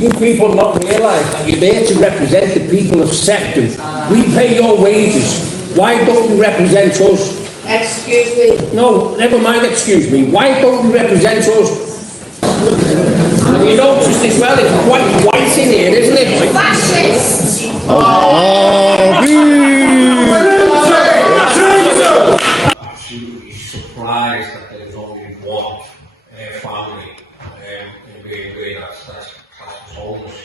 you people not realise that you're there to represent the people of Sefton? We pay your wages. Why don't you represent us? Excuse me. No, never mind, excuse me. Why don't you represent us? And you noticed as well, it's quite white in here, isn't it? Fascist! Absolutely surprised that there was only one family in B&B that's classed as homeless.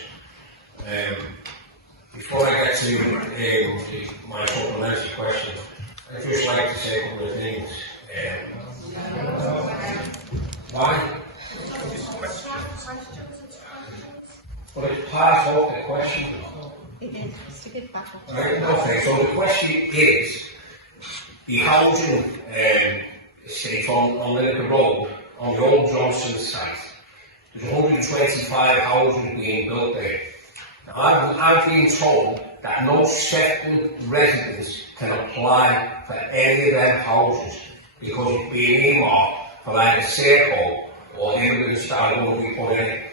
Before I get to my supplementary question, I'd just like to say a couple of things. Why? Well, it's part of the question. Right, okay, so the question is, the housing estate on Lineker Road, on the old Johnson site, there's 125 houses being built there. Now, I've been told that no Sefton residents can apply for any of them houses because it's being earmarked for either circle or immigrants that are going to be put in it.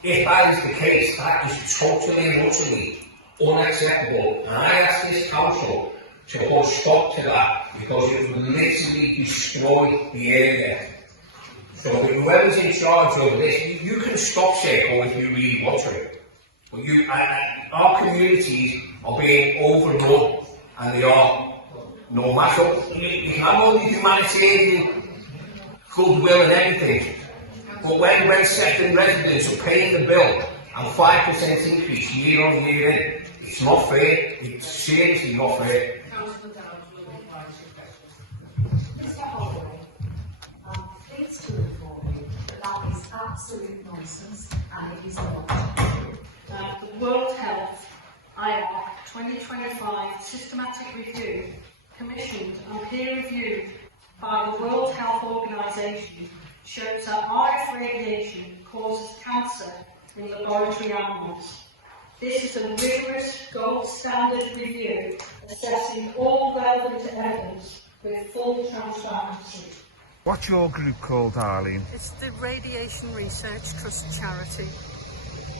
If that is the case, that is totally and utterly unacceptable. And I ask this council to put a stop to that because it would literally destroy the area. So whoever's in charge of this, you can stop circle if you really want to. But our communities are being overrun, and they are. No matter, you can have all the humanitarian goodwill and everything, but when Sefton residents are paying the bill and 5% increase year on year in, it's not fair. It's seriously not fair. Please to inform you that is absolute nonsense and it is not. The World Health IR 2025 systematic review, commissioned and peer-reviewed by the World Health Organization, shows that RF radiation causes cancer in laboratory animals. This is a rigorous gold standard review assessing all relevant evidence with full transparency. What's your group called, Arlene? It's the Radiation Research Trust charity.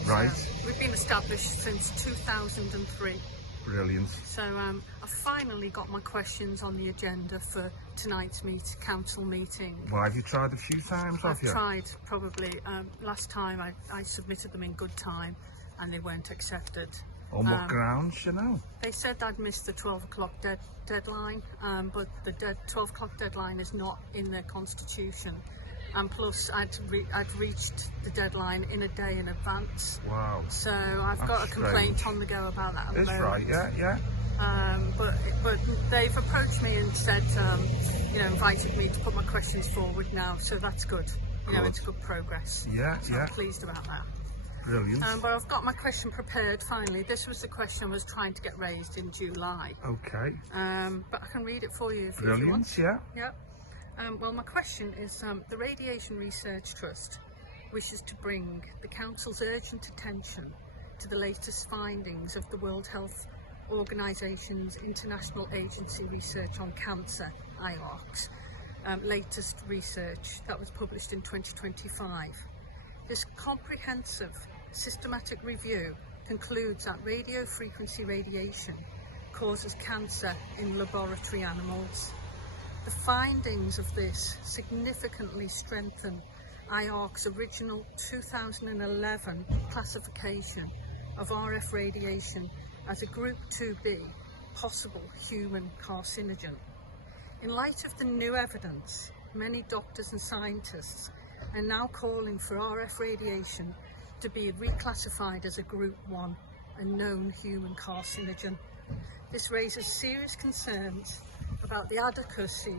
Right. We've been established since 2003. Brilliant. So I finally got my questions on the agenda for tonight's council meeting. Why have you tried a few times, have you? I've tried probably. Last time I submitted them in good time and they weren't accepted. On what grounds, you know? They said I'd missed the 12 o'clock deadline, but the 12 o'clock deadline is not in their constitution. And plus, I'd reached the deadline in a day in advance. Wow. So I've got a complaint on the go about that. That's right, yeah. But they've approached me and said, invited me to put my questions forward now. So that's good. It's good progress. Yeah, so I'm pleased about that. Brilliant. But I've got my question prepared finally. This was the question I was trying to get raised in July. Okay. But I can read it for you if Brilliant, you want. Yeah. Yep. Well, my question is, the Radiation Research Trust wishes to bring the Council's urgent attention to the latest findings of the World Health Organization's International Agency Research on Cancer, IARC's, latest research that was published in 2025. This comprehensive, systematic review concludes that radio frequency radiation causes cancer in laboratory animals. The findings of this significantly strengthen IARC's original 2011 classification of RF radiation as a Group 2B possible human carcinogen. In light of the new evidence, many doctors and scientists are now calling for RF radiation to be reclassified as a Group 1, a known human carcinogen. This raises serious concerns about the adequacy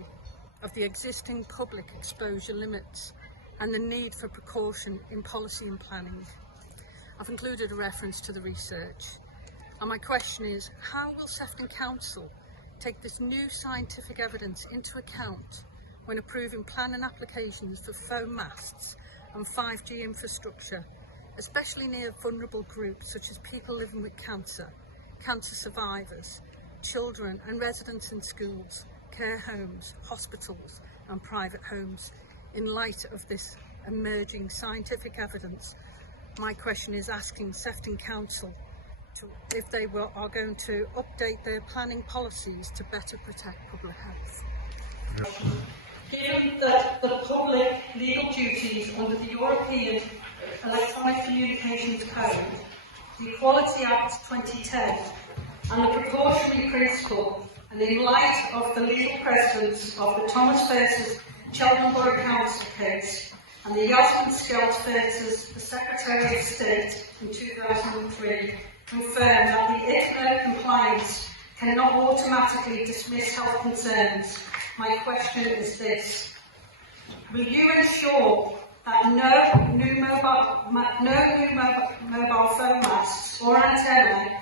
of the existing public exposure limits and the need for precaution in policy and planning. I've included a reference to the research. And my question is, how will Sefton Council take this new scientific evidence into account when approving planning applications for foam masts and 5G infrastructure, especially near vulnerable groups such as people living with cancer, cancer survivors, children and residents in schools, care homes, hospitals and private homes, in light of this emerging scientific evidence my question is asking Sefton Council if they are going to update their planning policies to better protect public health. Given that the public legal duties under the European Electronic Communications Code, the Equality Act 2010, and the precautionary principle, and in light of the legal precedents of the Thomas versus Cheltenham Borough Council case and the Yasmin Skelt versus the Secretary of State in 2003, confirm that the ITNA compliance cannot automatically dismiss health concerns, my question is this: will you ensure that no new mobile phone masts or antennae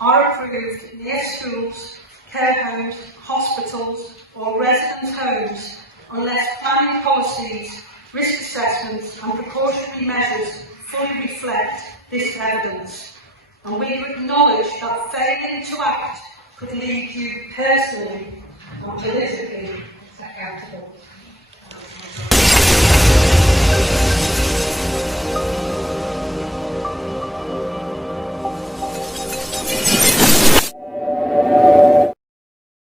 are approved near schools, care homes, hospitals or residents' homes unless planning policies, risk assessments and precautionary measures fully reflect this evidence? And will you acknowledge that failing to act could leave you personally and politically accountable?